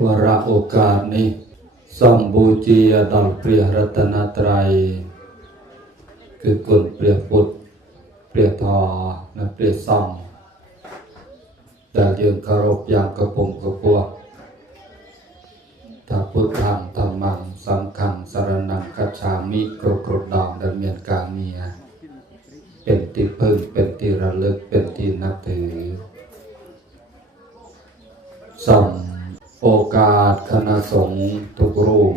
วาระโอกาสนี้ส่องบูชีดลเปรียรัตนตรัยคือคุณเปรียพุทธเปรียทอและเปรียส่องแต่ยืนเคารพอย่างกระปงกระพวกถ้าพุทธังธรรมังสังฆังสรณังคัจฉามิกรุกรุดองดำเนินการเมียเป็นที่พึ่งเป็นที่ระลึกเป็นที่นับถือส่องโอกาสคณะสงฆ์ทุกรูป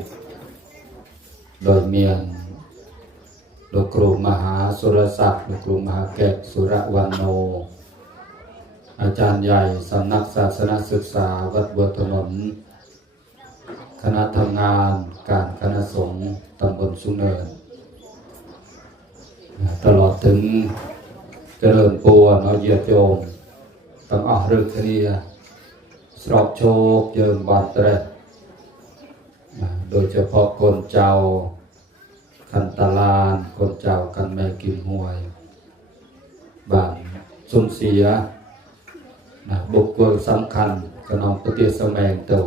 โดยเมียนโดยครูมหาสุรศักดิ์โดยครูมหาแกะสุรวันโนอาจารย์ใหญ่สำนักศาสนศึกษาวัดบัวถนนคณะทำงานการคณะสงฆ์ตำบลสุเนินตลอดถึงเจริญปัวน้อยเยียดโยมต้องออกเรื่องคดีสอบโชคเยิมบาดเจ็บโดยเฉพาะคนเจ้าคันตาลานคนเจ้ากันแม่กินห่วยบ้านสูญเสียบุคคลสำคัญกนองปฏิสมัยเต่า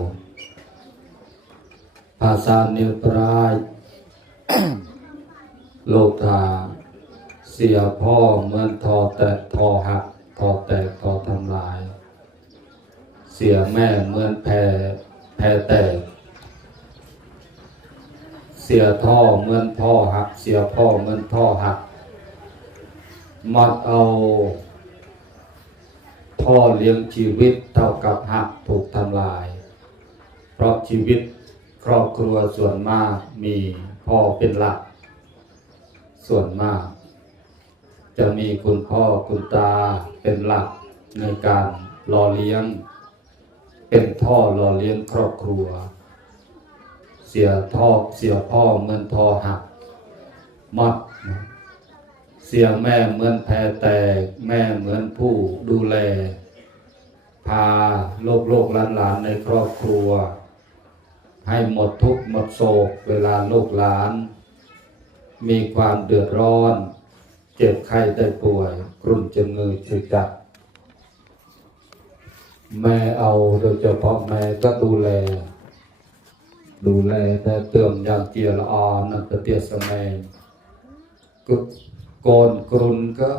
ภาษาเนียปราย โลกาเสียพ่อเหมือนทอแตกทอหักทอแตกทอทำลายเสียแม่เหมือนแพแตกเสียท่อเหมือนพ่อหักเสียพ่อเหมือนท่อหักมัดเอาพ่อเลี้ยงชีวิตเท่ากับหักถูกทำลายเพราะชีวิตครอบครัวส่วนมากมีพ่อเป็นหลักส่วนมากจะมีคุณพ่อคุณตาเป็นหลักในการหล่อเลี้ยงเป็นท่อหล่อเลี้ยงครอบครัวเสียพ่อเหมือนท่อหักมัดเสียแม่เหมือนแพแตกแม่เหมือนผู้ดูแลพาโลกหลานในครอบครัวให้หมดทุกข์หมดโศกเวลาลูกหลานมีความเดือดร้อนเจ็บไข้ได้ป่วยกรุ่นจะเงยช่วยจัดแม่เอาโดยเฉพาะแม่ก็ดูแลแต่เติมอย่างเจียละออนันตเตียสมัยก็โกนกรุนก็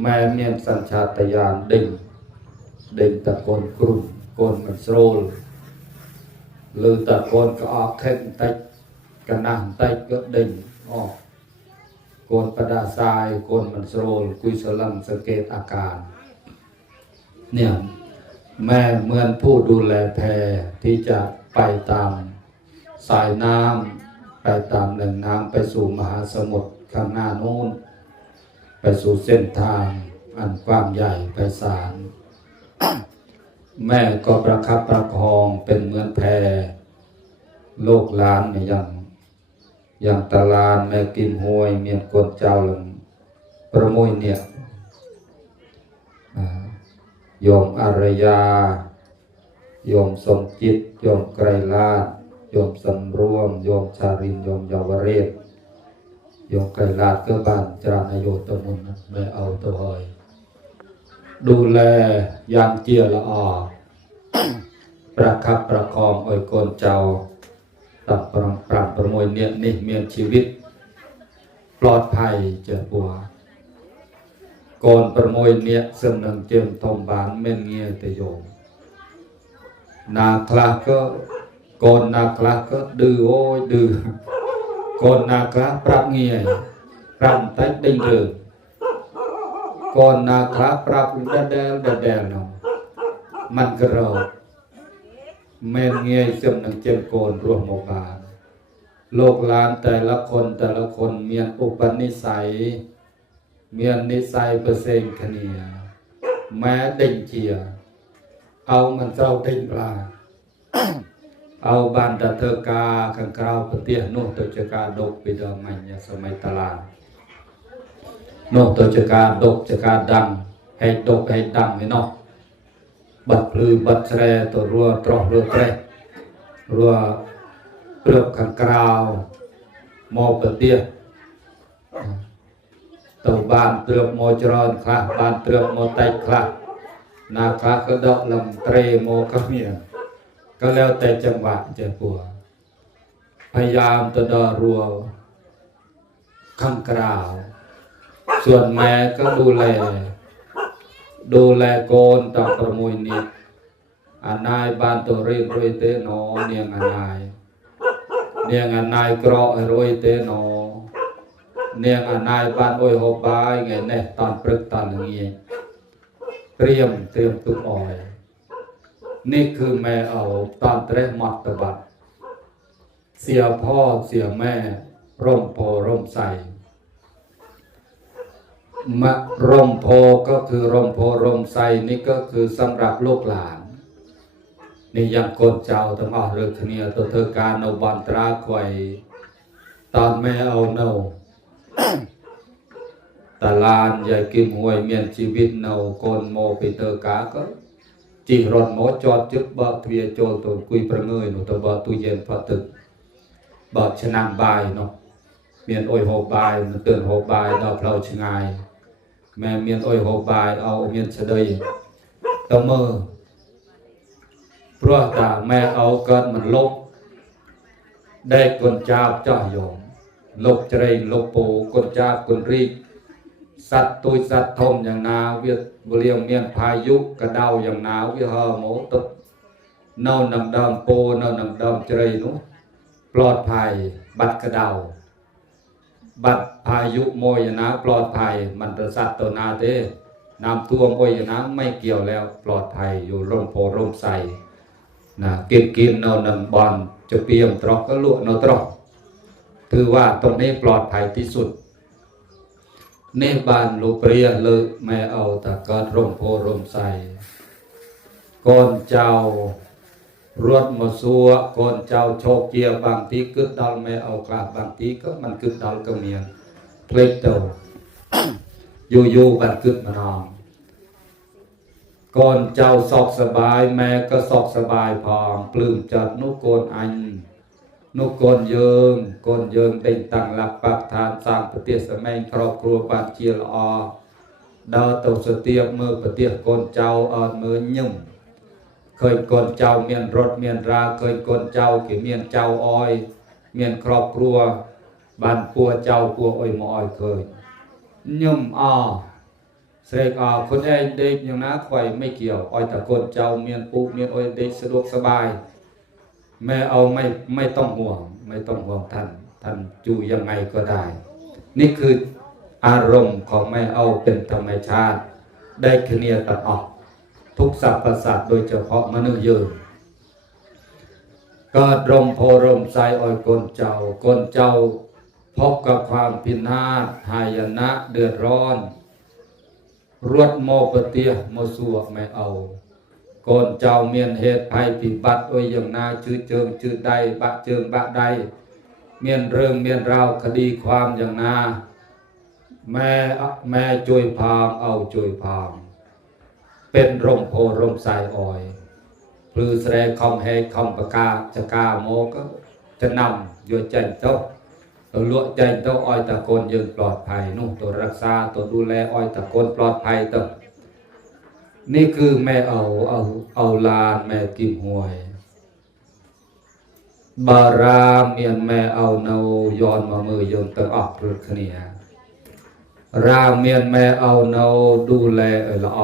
แม่เมียนสัญชาตญาณเด่งตะโกนกรุนโกนมันโซลหรือตะโกนก็ออกเข้มเต็กกระนั่งเต็กก็เด่งออกโกนประดาทรายโกนมันโซลกุยสลังสังเกตอาการเนี่ยแม่เหมือนผู้ดูแลแพที่จะไปตามสายน้ำไปตามแหล่งน้ำไปสู่มหาสมุทรข้างหน้านู้นไปสู่เส้นทางอันกว้างใหญ่ไพศาล แม่ก็ประคับประคองเป็นเหมือนแพโลกลานเนี่ยอย่างตะลานแม่กินห้วยเมียนกวนเจ้าหลังประมวยเนี่ยโยมอารยาโยมสมจิตโยมไกรลาภโยมสำรวมโยมชารินโยมเยาวเรศโยมไกรลาภก็บ้านจรานโยตมุนไม่เอาตัวหอยดูแลอย่างเจียละออ ประคับประคองอ้อยกนเจ้าตับปรำประมวยเนี่ยนี่เมียนชีวิตปลอดภัยเจอปัวก่อนประมวยเนี่ยเสมนังเจียมทอมบานเม่นเงียแต่โยมนาคลาก็ก่อนนาคลาก็ดื้อโอ้ยดื้อก่อนนาคลาปรับเงียปรับใต้ดิ่งเรือก่อนนาคลาปรับเดลเนาะมันก็เราเม่นเงียเสมนังเจียมโกนรวมหมู่บ้านโลกลานแต่ละคนมีอุปนิสัยเมียนนิสัยเปอร์เซ็นต์คเนียแม้เด่งเจียเอามันเจ้าเด่งปลา เอาบานตะเธอกาขังคราวปเตียโนตจกาดกไปเดิมมันยสมัยตลาดโนตจกาดกจกาดังให้ดกให้ดังให้นอกบัดพลือบัดแสรตัวรัวตรอกรัวแตรรัวเปลือกขังคราวมอปเตียตัวบ้านเตือบโมจรอนคลาบ้านเตือบโมไตคลานาคลาก็ดอกลำเตรโมก็เมีย ก็แล้วแต่จังหวะเจ้าปัวพยายามตัวดอรัวข้างกล่าวส่วนแม่ก็ดูแลโกนต่อประมวยนิดอนายบ้านตัวเรียนรวยเตนอเนียงอนายกรอรวยเตนอเนียงอนายบ้านโอยหบบายไงเนี่ยตอนปรึกตอนเงี้ยเตรียมตุกอ่อยนี่คือแม่เอาตอนเตะมัดตะบัดเสียพ่อเสียแม่ร่มโพร่มใสมะร่มโพก็คือร่มโพร่มใสนี่ก็คือสำหรับลูกหลานนี่ยังกดเจ้าต้องเอาเรื่องนี้ตัวเธอการเอาบันตราไข่ตอนแม่เอาเนาตลานใหญ่กิมหวยเมียนชีวิตเนาโกนโมไปเตอกาก็จีรอนโมจอดจึกบ่ทวีโจลตัวกุยประเงยหนูตัวบ่ตุเย็นพอตึกบ่ชนะบายเนาะเมียนโอยหบบายมันเตือนหบบายดอกเราชงายแม่เมียนโอยหบบายเอาเมียนเฉดยตะเมอเพราะแต่แม่เอาเกิดมันลบได้คนเจ้าเจ้าโยมลบเจริญลบปูคนเจ้าคนรีสัตว์ตุยสัตว์ทมอย่างนาเวียบเลียงเมียนพายุกระเดาอย่างนาเวียหอโมตุเน่านำดำปูเน่านำดำเจริญนุปลอดภัยบัดกระเดาบัดพายุโมยนะปลอดภัยมันตสัตว์ตัวนาเตน้ำท่วมโมยนะไม่เกี่ยวแล้วปลอดภัยอยู่ร่มโพร่มใสนะกินเน่านำบอลจะเปียมตรอกก็ลวกเน่าตรอกถือว่าตรงนี้ปลอดภัยที่สุดเนบานลูเปรียเลยแม่เอาตะกอดร่มโพร่มใสก่อนเจ้ารวดมาซัวก่อนเจ้าโชคเกียบางทีกึดดอลแม่เอากราบบางทีก็มันกึดดอลก็เมียนเพลิดเจ้าอยู่บันกึดมานองก่อนเจ้าสอกสบายแม่ก็สอกสบายพองปลื้มจัดนุโกนอันนุกนเยิงเด่งตั้งหลักปักฐานสร้างปฏิสมัยครอบครัวบ้านเชียร์อดาวตกสเตียบมือปฏิกนเจ้าอ่อนมือยุ่มเคยกนเจ้าเมียนรถเมียนราเคยกนเจ้าเกี่ยเมียนเจ้าอ้อยเมียนครอบครัวบ้านปัวเจ้าปัวอ้อยมอ้อยเคยยุ่มเสกคนเองเด็กอย่างน้าไข่ไม่เกี่ยวอ้อยแต่กนเจ้าเมียนปูเมียนอ้อยเด็กสะดวกสบายแม่เอาไม่ต้องห่วงท่านอยู่ยังไงก็ได้นี่คืออารมณ์ของแม่เอาเป็นธรรมชาติได้เคลียร์ตัดออกทุกสรรพสัตว์โดยเฉพาะมนุษย์ยืนก็รมโพรมใจอ้อยกนเจ้าพบกับความพินาศหายนะเดือดร้อนรวดโมปเตียโมสัวไม่เอาก่อนเจ้าเมียนเหตุภัยปิบัติโอ้ยอย่างนาชื่อเจิงชื่อใดบะเจิงบะใดเมียนเรื่องเมียนราวคดีความอย่างนาแม่ช่วยพามเอาช่วยพามเป็นร่มโพร่มใสอ่อยพลือแสดงคำให้คำประกาศจะกาโมก็จะนำโยใจเต้าตัวลวดใจเต้าอ้อยตะโกนยืนปลอดภัยนู่นตัวรักษาตัวดูแลอ้อยตะโกนปลอดภัยเต้านี่คือแม่เอาลานแม่กิมหวยบารามเมียนแม่เอาเนาย้อนมามือยนตะออกพลุขเนียรามเมียนแม่เอาเนาดูแลละอ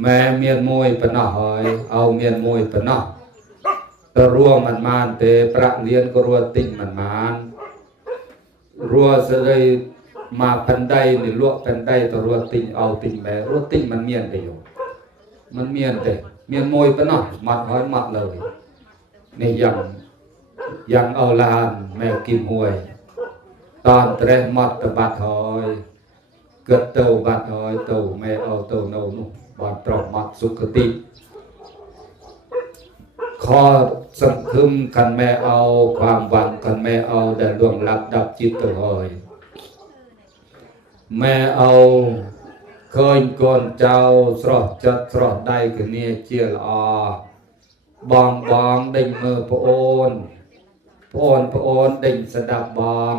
แม่เมียนมวยปนหอยเอาเมียนมวยปนตะรัวมันมานเตประเลียนก็รัวติ่งมันมานรัวเสดยมาพันได้ในลวกพันได้ตัวรัวติงเอาติงแม่รัวติงมันเมียนไปอยู่มันเมียนแต่เมียนมวยปะเนาะมัดหอยมัดเลยในยังเอาลานแม่กิมหวยตอนเตะมัดตะบัดหอยเกิดเต่าบัดหอยเต่าแม่เอาเต่าโน่นุบอลตรอกมัดสุขติขอสังคมกันแม่เอาความหวังกันแม่เอาแต่ดวงรับดับจิตตัวหอยแม่เอาเคยก่อนเจ้าสระจัดสระได้คือเนี่ยเจียลบองเด้งมือพระโอนเด้งสดับบอง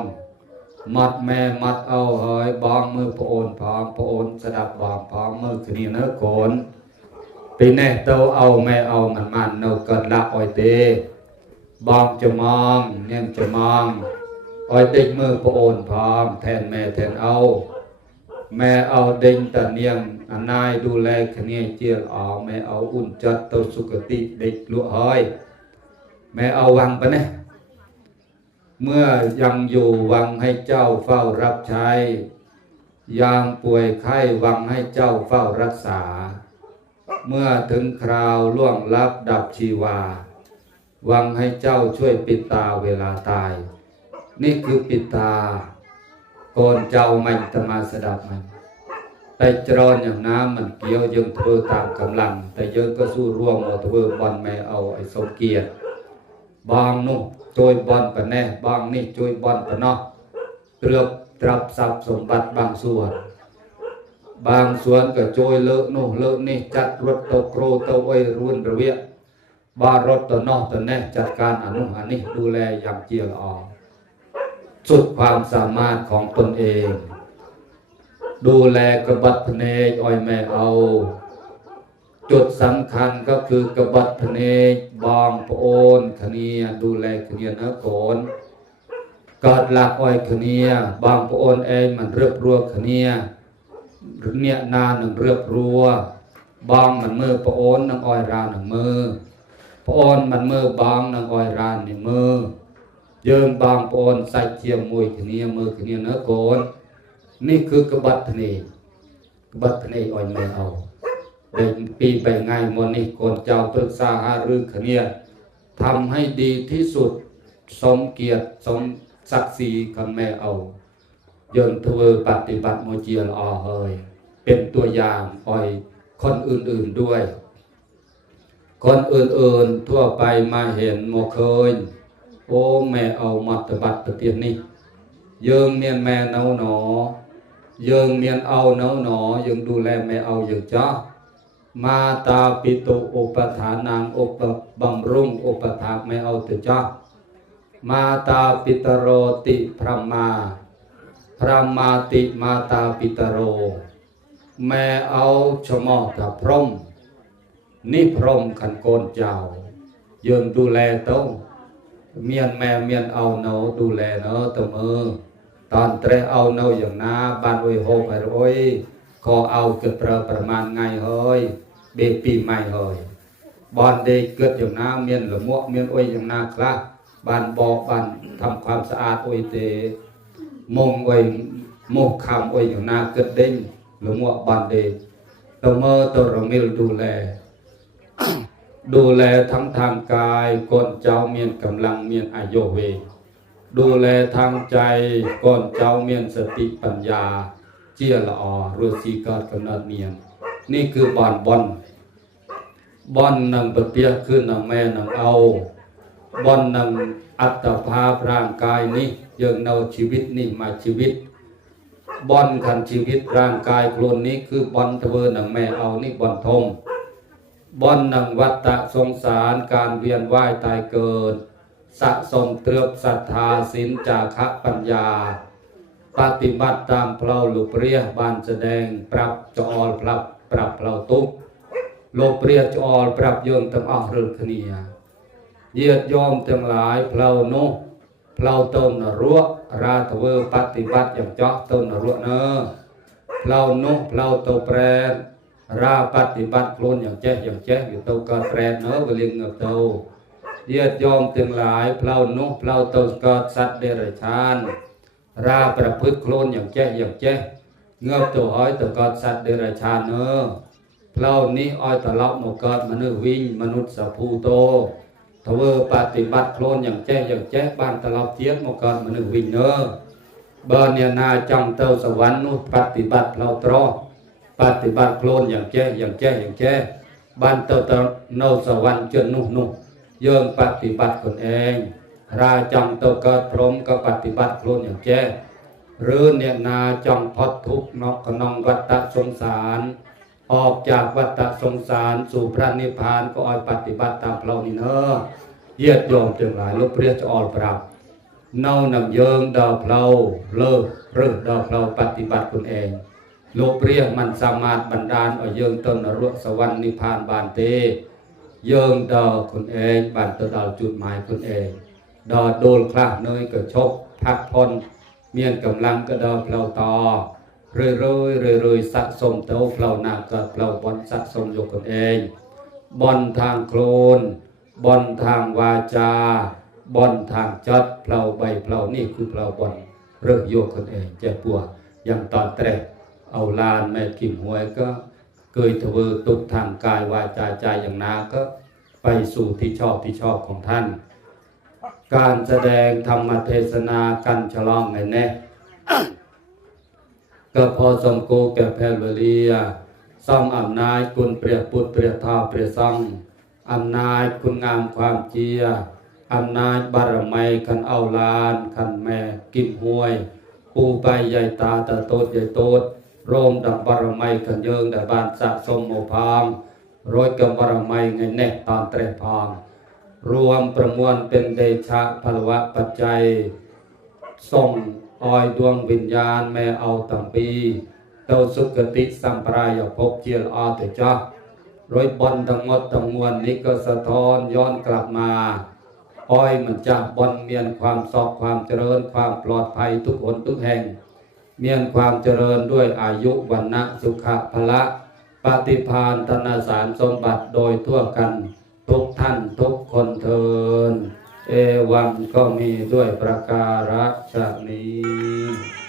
มัดแม่มัดเอาเฮยบองมือพระโอนพองพระโอนสดับบองพองมือคือนี่เนื้อโกน ปีแน่เต้าเอาแม่เอามันเนาเกิดละอ้อยเตบองจะมองเนี่ยจะมองอ้อยติดมือพระโอนพร้อมแทนแม่แทนเอาแม่เอาเด้งตะเนียงอันนายดูแลขณีเจียออกแม่เอาอุ่นจัดเต้าสุกติเด็กลุหอยแม่เอาวังปะเนี่ยเมื่อยังอยู่วังให้เจ้าเฝ้ารับใช้ยามป่วยไข้วังให้เจ้าเฝ้ารักษาเมื่อถึงคราวล่วงลับดับชีวาวังให้เจ้าช่วยปิดตาเวลาตายนี่คือปิดตาโกนเจ้ามันตมาสดับมันแต่จรอนอย่างน้ำมันเกี่ยวยังเธอตามกำลังแต่ยังก็สู้ร่วงเอาเธอบอลแม่เอาไอ้สมเกียรติบางนู่ช่วยบอลปะแน่บางนี่ช่วยบอลปะเนาะเตรียบตรับทรัพย์สมบัติบางส่วนก็ช่วยเลอะนู่เลอะนี่จัดรถตกโครตะไว้รุนระเวียบารถตัวนอกตัวแน่จัดการอนุอันนี้ดูแลอย่างเจียออกสุดความสามารถของตนเองดูแลกระบัดพเนจอ้อยแม่เอาจุดสำคัญก็คือกระบัดพเนจบองพระโอนขเนียดูแลขเนียเนื้อโกนกอดหลักอ้อยขเนียบางพระโอนเองมันเรียบรัวขเนียเนี่ยนาหนึ่งเรียบรัวบางมันมือพระโอนนังอ้อยรานหนึ่งมือพระโอนมันมือบางนังอ้อยรานหนึ่งมือเยิมบางพระโอนใส่เจียมมวยขเนียมือขเนียเนื้อโกนนี่คือกระบัดพเนจอ้อยแม่เอาเด็กปีไปไงมนนี่คนเจ้าปรึกษาหารือขเนียทำให้ดีที่สุดสมเกียรติสมศักดิ์ศรีของแม่เอายังเธอปฏิบัติโมเจียลอเฮยเป็นตัวอย่างอ้อยคนอื่นๆด้วยคนอื่นๆทั่วไปมาเห็นโมเคยโอ้แม่เอามัตบัตปฏินี่ยังเมียนแม่เนาหนอยังเมียนเอาเนาหนอยังดูแลแม่เอาอย่างจ้ามาตาปิตุอุปทานางอุปบำรุงอุปถากแม่เอาแต่จ้ามาตาปิตโรติพระมาติมาตาปิตโรแม่เอาชมอตาพรหมนี่พรหมขันโกนเจ้ายังดูแลเต้าเมียนแม่เมียนเอาเนาดูแลเนาตัวมือตอนเตะเอาเนาอย่างน้าบ้านโอยโฮไปโอยขอเอาเกิดประมาณไงเฮ้ยเบปีใหม่เฮ้ยบอลเด็กเกิดอย่างน้าเมียนหรือมั่วเมียนโอยอย่างน้าคลาบ้านบอกบ้านทำความสะอาดโอยเตมงโอยโมกคำโอยอย่างน้าเกิดเด้งหรือมั่วบ้านเด็กตัวมือตัวเราไม่ดูแล ดูแลทั้งทางกายก่อนเจ้าเมียนกำลังเมียนอายโยเวดูแลทางใจก่อนเจ้าเมียนสติปัญญาเจียละอรู้สีกอดกำเนิดเมียนนี่คือบอนนำปเปียขึ้นนำแม่นำเอาบอนนำอัตภาพร่างกายนี้ยังเอาชีวิตนี่มาชีวิตบอนขันชีวิตร่างกายโคลนนี้คือบอนทเวนังแม่เอานี่บอนทมบอนนังวัฏฏะสงสารการเวียนว่ายตายเกิดสะสมเตรียบศรัทธาศีลจาคะปัญญาปฏิบัติตามเพลาลุเปรียบานแสดงปรับจอลปรับเพลาตุกโลเปรียจอลปรับโยมตั้งออกเรือขเนียเยียดยอมทั้งหลายเพลาโนเพลาต้นรั้วราทเวปฏิบัติอย่างเจาะต้นรั้วเนอเพลาโนเพลาโตแปรราปฏิบัติโคลนอย่างแจ๊อยู่โตกอดแปรเนอเวลิงเงาโตเยียดยอมทั้งหลายเพลาโนเพลาโตกอดสัตว์เดรัจฉานราประพฤติโคลนอย่างแจ๊เงาโตอ้อยโตกอดสัตว์เดรัจฉานเนอเพลานี้อ้อยตะเลาะโมกอดมนุษย์วิ่งมนุษย์สัพพูโตทเวปฏิบัติโคลนอย่างแจ๊บ้านตะเลาะเทียบโมกอดมนุษย์วิ่งเนอเบอร์เนี่ยนาจังเต้าสวรรค์นุปฏิบัติเพลาตรอปฏิบัติโคลนอย่างแจ๊บ้านเต้าโนสวรรค์จนนุ่เยื่อปฏิบัติคนเองราจังเต้าเกิดพร้อมก็ปฏิบัติโคลนอย่างแจ๊หรือเนี่ยนาจังพัดทุกนอกขนองวัฏฏะสงสารออกจากวัฏฏะสงสารสู่พระนิพพานก็อ้อยปฏิบัติตามเรานี่เนอะเยียดโยมจึงหลายลูกเปรียจะออลปรับเน่านำเยิงดาวเพลาเลิกเรื่องดาวเพลาปฏิบัติคนเอง โลกเรียกมันสามารถบันดาลเอาเยิงต้นนรกสวรรค์นิพพานบานเตเยิงดอคนเองบานตัวดาวจุดหมายคนเองดอโดนคลาเนยก็ชกพักพนเมียนกำลังก็ดอเพลาต่อเรื่อยสะสมเต้าเพลาหนักก็เพลาบอลสะสมอยู่คนเองบอลทางโคลนบอลทางวาจาบอลทางจัดเพลาใบเพลานี่คือเพลาบอลเรื่องโยกคนเองเจ็บปวดอย่างตอนแรกเอาลานแม่กิมหวยก็เคยทะเวอตุกทางกายวาจาใจอย่างนาก็ไปสู่ที่ชอบของท่านการแสดงธรรมเทศนากันฉลองไงแน่ก็พอสมโกแก่แพทย์เลียซ่อมอำนาจคุณเปรียบปุตเปรียบทาเปรียบซ่องอำนาจคุณงามความเจียอำนาจบารมีขันเอาลานขันแม่กิมหวยปูไปใหญ่ตาตะโตดใหญ่โตดโรมดับบารมีขันเยิงดับบานสะสมโมพามโรยกับบารมีไงแน่ตอนเตะพามรวมประมวลเป็นเดชะพลวะปัจจัยส่งออยดวงวิญญาณแม่เอาตั้งปีเต้าสุกติสัมปรายภพเจียลอาเตจ้าโรยบอลทั้งหมดทั้งมวลนี้ก็สะท้อนย้อนกลับมาอ้อยมันจากบอลเมียนความสอบความเจริญความปลอดภัยทุกคนทุกแห่งเมียนความเจริญด้วยอายุวันนะสุขะพละปฏิภาณธนสารสมบัติโดยทั่วกันทุกท่านทุกคนเทินเอวังก็มีด้วยประการฉนี้